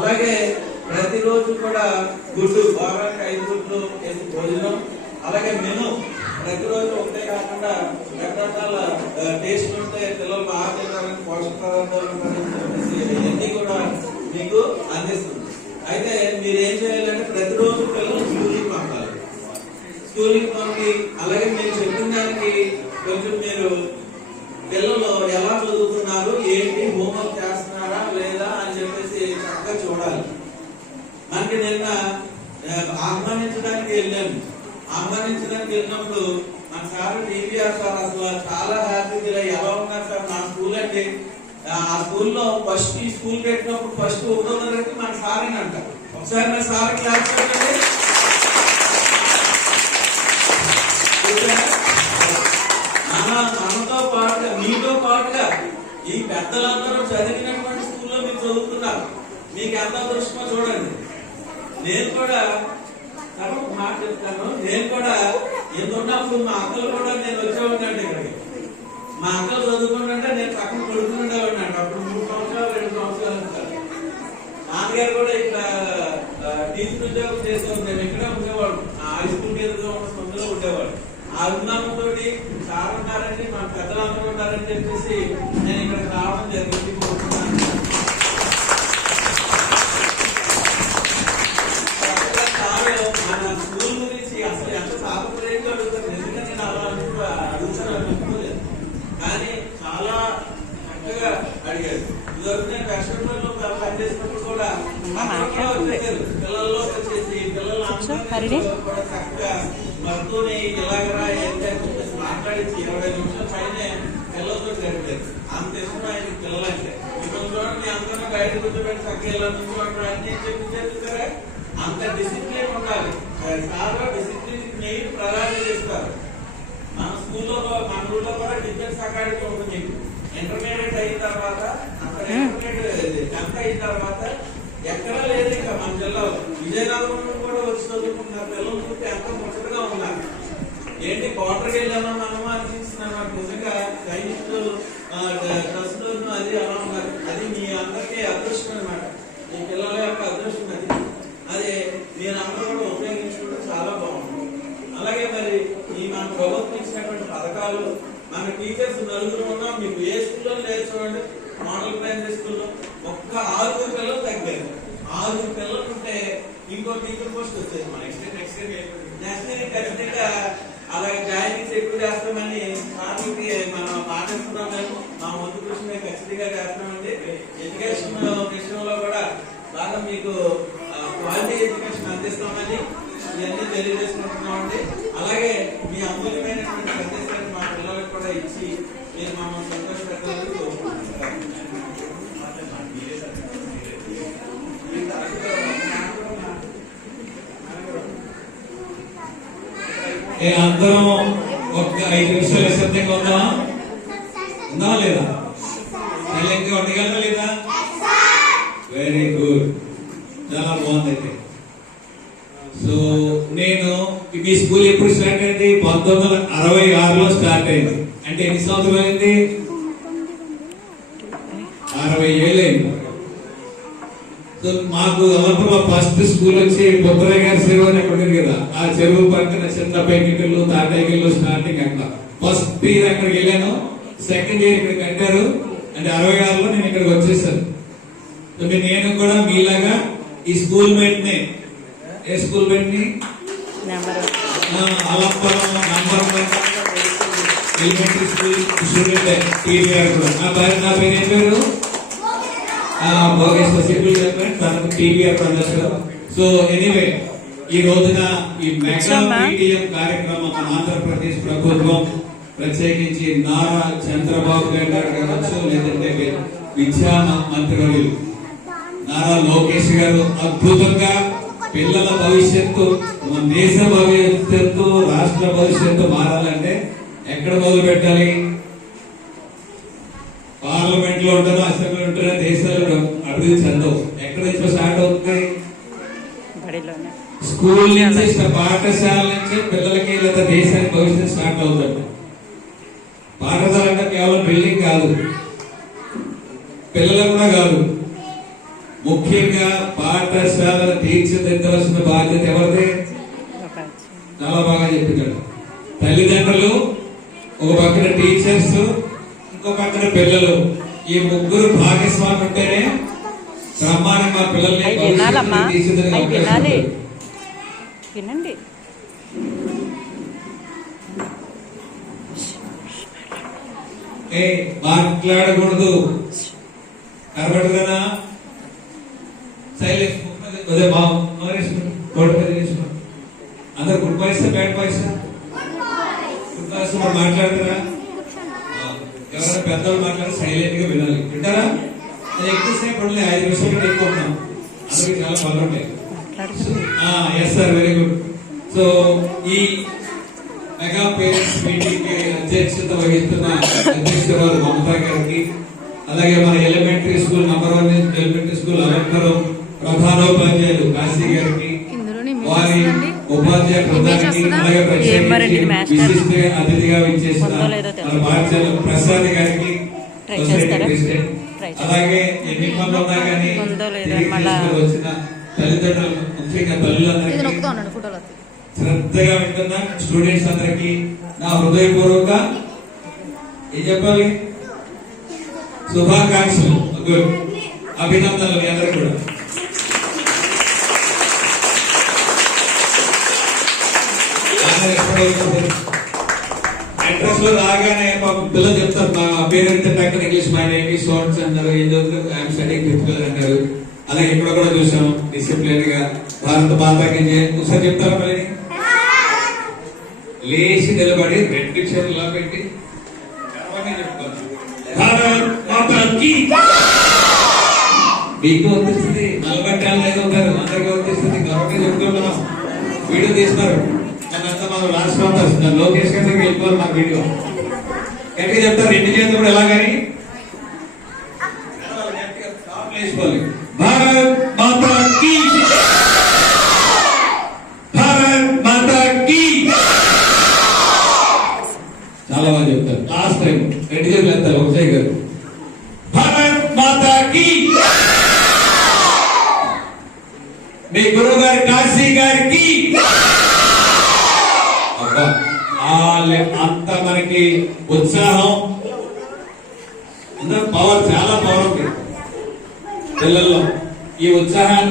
అలాగే ప్రతిరోజు కూడా గుడ్డు, వారానికి 5 గుడ్లు భోజనం. అలాగే మెను ప్రతిరోజు ఒకటే కాకుండా రకరకాల టేస్ట్ ఉంటే పిల్లలు బాగా తినడానికి పోషక పదార్థాలు ఇవన్నీ కూడా మీకు అందిస్తుంది. అయితే మీరు ఏం చేయాలంటే ప్రతిరోజు పిల్లలు స్కూల్కి పంపాలి. స్కూల్కి పంపి అలాగే మీరు చెప్పిన దానికి కొంచెం మీరు పిల్లలు ఎలా చదువుతున్నారు, ఏంటి, హోంవర్క్ చేస్తున్నారా లేదా అని చెప్పేసి చక్కగా చూడాలి. మనకి నిన్న ఆహ్వానించడానికి వెళ్ళినప్పుడు మన సార్ టీవీఆర్ సార్ అసలు చాలా హ్యాపీగా ఎలా ఉన్నారు సార్, నా స్కూల్ అంటే ఆ స్కూల్లో ఫస్ట్ ఈ స్కూల్ పెట్టినప్పుడు ఫస్ట్ 1వ తరగతి మన సార్ అని అంటారు. ఒకసారి మన సార్ క్లాస్ పెట్టండి. మనతో పాటుగా మీతో పాటుగా ఈ పెద్దలందరూ చదివినటువంటి స్కూల్లో మీరు చదువుతున్నారు. మీకు ఎంత అదృష్టమో చూడండి. నేను కూడా మాట చెప్తాను, నేను కూడా ఎందున్నప్పుడు మా అక్కలు కూడా నేను వచ్చేవాడినంటే ఇక్కడికి. మా అక్కలు చదువుకుంటుంటే నేను పక్కన పడుకుంటుండేవాడిని అంట. అప్పుడు 3 సంవత్సరాలు 2 సంవత్సరాలు ఉంటారు. నాన్నగారు కూడా ఇక్కడ టీచర్ ఉద్యోగం చేసేవాడు. నేను ఇక్కడే ఉండేవాడు, హై స్కూల్ ఎదురుగా ఉన్న సొంతలో ఉండేవాడు. ఆ అభిమానంతో సార్ ఉన్నారని, మా పెద్దలందరూ ఉన్నారని చెప్పేసి నేను ఇక్కడికి రావడం జరిగింది. మన స్కూల్ గురించి అసలు ఎంత తాపత్రయంగా అడుగుతారు. ఎందుకంటే నేను అలా అడుగుతాను అనుకోలేదు, కానీ చాలా చక్కగా అడిగారు. ఇదివరకు నేను కష్టపడిలో పనిచేసినప్పుడు కూడా పిల్లల్లో వచ్చేసి పిల్లలు కూడా చక్కగా మరుతూనే ఇలాగరా ఏంటని చెప్పేసి మాట్లాడించి 20 నిమిషాల పైనే పిల్లలతో గడిపారు. అంత ఇష్టం ఆయన పిల్లలంటే. ఇప్పుడు చూడండి, అందరూ బయట కూర్చోబెట్టి చక్కగా ఇలా నుంచోండి అన్ని చెప్పారా. అంత డిసిప్లిన్ ఉండాలి. చాలా డిసిప్లిన్ మెయిన్ ప్రధానం చేస్తారు. మన స్కూల్లో మన ఊళ్ళో కూడా డిఫెన్స్ అకాడమీ ఉంటుంది. ఇంటర్మీడియట్ అయిన తర్వాత అక్కడ ఇంటర్మీడియట్ 10th అయిన తర్వాత ఎక్కడా లేదు. ఇంకా మన జిల్లాలో విజయనగరంలో కూడా వచ్చి చదువుకుంటున్నారు పిల్లలు. చూస్తే ఎంత ముచ్చటగా ఉన్నారు. ఏంటి క్వార్టర్కి వెళ్ళామో మనము అనిపిస్తున్నాం. నాకు నిజంగా సైనిక్ ట్రస్ట్ అది అలా ఉన్నారు. అది మీ అందరికీ అదృష్టం అనమాట. మీ పిల్లల యొక్క అదృష్టం అది. అదే మీరు అందరూ కూడా ఉపయోగించుకుంటే చాలా బాగుంటుంది. అలాగే మరి ఈ మన ప్రభుత్వం ఇచ్చినటువంటి పథకాలు, మన టీచర్స్ 9 ఉన్నాం. మీకు ఏ స్కూల్లో లేదు చూడండి, మోడల్ ప్రైమరీ స్కూల్లో ఒక్క 6 పిల్లలు తగ్గారు. 6 పిల్లలు ఉంటే ఇంకో టీచర్ పోస్ట్ వచ్చేది. మన నెక్స్ట్ ఇయర్ ఖచ్చితంగా అలాగే జాయినింగ్స్ ఎక్కువ చేస్తామని సార్లకి మనం పాటిస్తున్నాం. మేము మా వంతు కృషి మేము ఖచ్చితంగా చేస్తామండి. ఎడ్యుకేషన్ విషయంలో కూడా బాగా మీకు క్వాలిటీ ఎడ్యుకేషన్ అందిస్తామని ఇవన్నీ తెలియజేసుకుంటున్నామండి. అలాగే మీ అమూల్యమైనటువంటి సందేశాన్ని మా పిల్లలకు కూడా ఇచ్చి మీరు మమ్మల్ని సంతోషపెట్టాలని కోరుకుంటున్నాం. అందరం ఒక 5 నిమిషాలు నిశ్శబ్దంగా ఉందామా? ఉందా లేదా? ఇంకా ఉండగలరా లేదా? వెరీ గుడ్, చాలా బాగుంది. అయితే సో నేను మీ స్కూల్ ఎప్పుడు స్టార్ట్ అయింది? 1966లో స్టార్ట్ అయింది. అంటే ఎన్ని సంవత్సరాలు అయింది? 60 ఏళ్ళు అయింది. సో మాకు అలంపురంలో ఫస్ట్ స్కూల్ వచ్చి బొబ్బరయ్య గారి చెరువు అని అక్కడ ఉంది కదా, ఆ చెరువు పక్కన చిన్న పెంకిళ్ళు తాటాయికిళ్ళు స్టార్టింగ్ అక్కడ. ఫస్ట్ ఇయర్ అక్కడికి వెళ్ళాను. సెకండ్ ఇయర్ ఇక్కడ కట్టారు. అంటే 66లో నేను ఇక్కడికి వచ్చేసాను. నేను కూడా మీలాగా ఈ స్కూల్ మేట్ ని, ఏ స్కూల్ మేట్ ని, Alampuram number 1 elementary school student TVR కూడా. నా పేరు ఏం పేరు? సో ఎనీవే, ఈ రోజున ఈ మెగా పీటీఎం కార్యక్రమం ఆంధ్రప్రదేశ్ ప్రభుత్వం ప్రత్యేకించి నారా చంద్రబాబు గారు కావచ్చు, లేదంటే విద్యా మంత్రులు నారా లోకేష్ గారు అద్భుతంగా పిల్లల భవిష్యత్తు, మన దేశ భవిష్యత్తు, రాష్ట్ర భవిష్యత్తు మారాలంటే ఎక్కడ మొదలు పెట్టాలి? పార్లమెంట్ లో ఉంటారో, అసెంబ్లీ ఉంటారో, దేశాలు అభివృద్ధి చెందవు. ఎక్కడ నుంచి స్టార్ట్ అవుతుంది? స్కూల్ నుంచి, పాఠశాల నుంచి పిల్లలకి లేదా దేశానికి భవిష్యత్తు స్టార్ట్ అవుతుంది. పాఠశాల అంటే కేవలం బిల్డింగ్ కాదు, పిల్లలు కూడా కాదు. ముఖ్యంగా పాఠశాలను తీర్చిదిద్దవలసిన బాధ్యత ఎవరిది? చాలా బాగా చెప్పించాడు. తల్లిదండ్రులు, ఒక పక్కన టీచర్స్, ఇంకో పక్కన పిల్లలు, ఈ ముగ్గురు భాగస్వామి ఉంటేనే బ్రహ్మాండంగా పిల్లల్ని వినాలమ్మా, తీర్చిదిద్దే అవకాశం వినాలి, ఉంటుంది. వినండి. మాట్లాడకూడదు, కనబడదునా? సైలెంట్. అందరు good boys bad boys? Good boys మాట్లాడతారా? ఎవరైనా పెద్దవాళ్ళు మాట్లాడి సైలెంట్ గా వినాలి. వింటారా? అది ఎక్కువసేపు ఉండలే, 5 నిమిషాలు కూడా ఎక్కువ ఉన్నాం. అందరికి చాలా బాగుంటాయి. Yes sir, very good. So ఈ మెగా పేరెంట్స్ మీటింగ్ కి అధ్యక్షత వహిస్తున్న అధ్యక్షురాలు మమతా గారికి, అలాగే మన elementary school number 1 elementary school Alankaram ప్రధానోపాధ్యాయులు కాశీ గారికి, వారి ఉపాధ్యాయ బృందానికి, అలాగే ప్రత్యేకించి విశిష్ట అతిథిగా విచ్చేసిన మన పాఠశాల ప్రసాద్ గారికి, సొసైటీ ప్రెసిడెంట్, అలాగే ఎన్ని పనులు ఉన్నా కానీ వచ్చిన తల్లిదండ్రులు, ముఖ్యంగా తల్లులందరికీ, శ్రద్ధగా వింటున్న స్టూడెంట్స్ అందరికి నా హృదయపూర్వక ఏం చెప్పాలి, శుభాకాంక్షలు, అభినందనలు మీ అందరికి కూడా. అడ్రస్ లో రాగానే మా పిల్లలు చెప్తారు, మా పేరెంట్ టక్కన English my name is sons అన్నారు, ఏం చదువుతారు, ఐఎమ్ స్టడీయింగ్ 5th క్లాస్ అంటారు. అలాగే ఇక్కడ కూడా చూసాం డిసిప్లిన్ గా భారత మాతాకి ఒకసారి చెప్తారా? మళ్ళీ లేచి నిలబడి 2 చేతులు పెట్టి మీకు వర్తిస్తుంది, 40 ఏళ్ళు ఐదు ఉంటారు, అందరికీ వర్తిస్తుంది. గవర్నమెంట్ చెప్తున్నాం, వీడియో తీస్తున్నారు. అదంతా మనం రాష్ట్రం అంతా లోకేష్ గారికి వెళ్ళిపోవాలి మా వీడియో. గట్టిగా చెప్తారు, 2 చేతులు కూడా ఎలాగని వేసుకోవాలి. భారత్ మాతా కీ, భారత్ మాతా కీ. చాలా బాగా చెప్తారు. లాస్ట్ టైం 2 చేతులు ఎత్తారు ఒకసారి గారు. భారత్ మాతా కీ. మీ గురువు గారి కాశీ గారికి అంత మనకి ఉత్సాహం, పవర్, చాలా పవర్ ఉంటుంది పిల్లల్లో. ఈ ఉత్సాహాన్ని